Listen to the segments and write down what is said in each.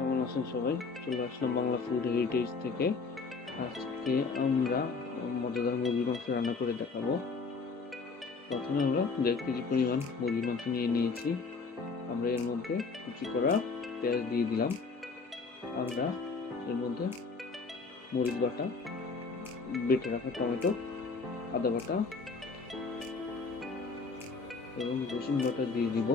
কেমন আছেন সবাই? চলে আসলাম বাংলা ফুড হেরিটেজ থেকে। আজকে আমরা মজাদার মুরগির মাংস রান্না করে দেখাবো। প্রথমে আমরা 1.5 কেজি পরিমাণ মুরগির মাংস নিয়ে নিয়েছি। আমরা এর মধ্যে কুচি করা পেঁয়াজ দিয়ে দিলাম। আমরা এর মধ্যে মরিচ বাটা, বেটে রাখা টমেটো, আদা বাটা এবং রসুন বাটা দিয়ে দিব।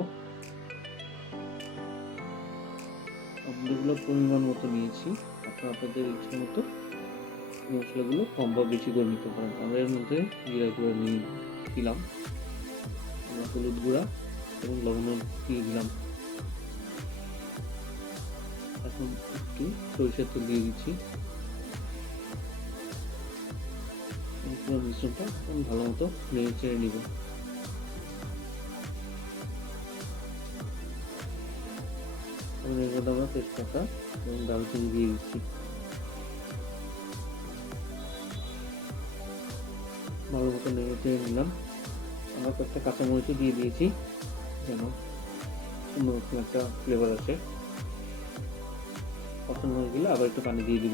এগুলো পরিমাণ মতো নিয়েছি, আপনারা আপনাদের ইচ্ছা মতো মশলাগুলো কম বা বেশি করে নিতে পারেন। আমরা এর মধ্যে জিরা গুঁড়া নিয়ে দিলাম, আমরা হলুদ গুঁড়া এবং লবণ দিয়ে দিলাম। এখন একটু সরিষার তেল দিয়ে দিচ্ছি। পুরো মিশ্রণটা ভালো মতো নেড়ে চেড়ে নিব। এর মধ্যে আমরা তেজপাতা এবং দারুচিনি দিয়ে দিচ্ছি। ভালো মতো নেড়ে চেড়ে নিলাম। আমরা কয়েকটা কাঁচামরিচও দিয়ে দিয়েছি যেন অন্যরকম একটা ফ্লেভার আসে। পছন্দ হয়ে গেলে আবার একটু পানি দিয়ে দিব।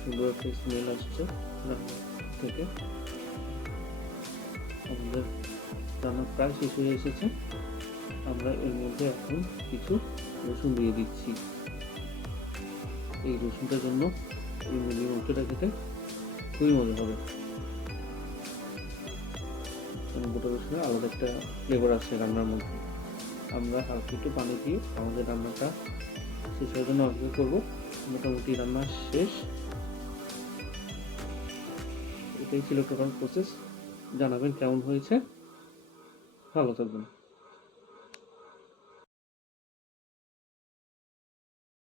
সুন্দর একটা স্মেল আসছে থেকে। আমাদের রান্না প্রায় শেষ হয়ে এসেছে। আমরা এর মধ্যে এখন কিছু রসুন দিয়ে দিচ্ছি। এই রসুনটার জন্য এই মুরগির মাংসটা খেতে খুবই মজা হবে। গোটা রসুনের আলাদা একটা ফ্লেভার আছে রান্নার মধ্যে। আমরা হালকা একটু পানি দিয়ে আমাদের রান্নাটা শেষ হওয়ার জন্য অপেক্ষা করবো। মোটামুটি রান্না শেষ। এটাই ছিল টোটাল প্রসেস। জানাবেন কেমন হয়েছে। ভালো থাকবেন।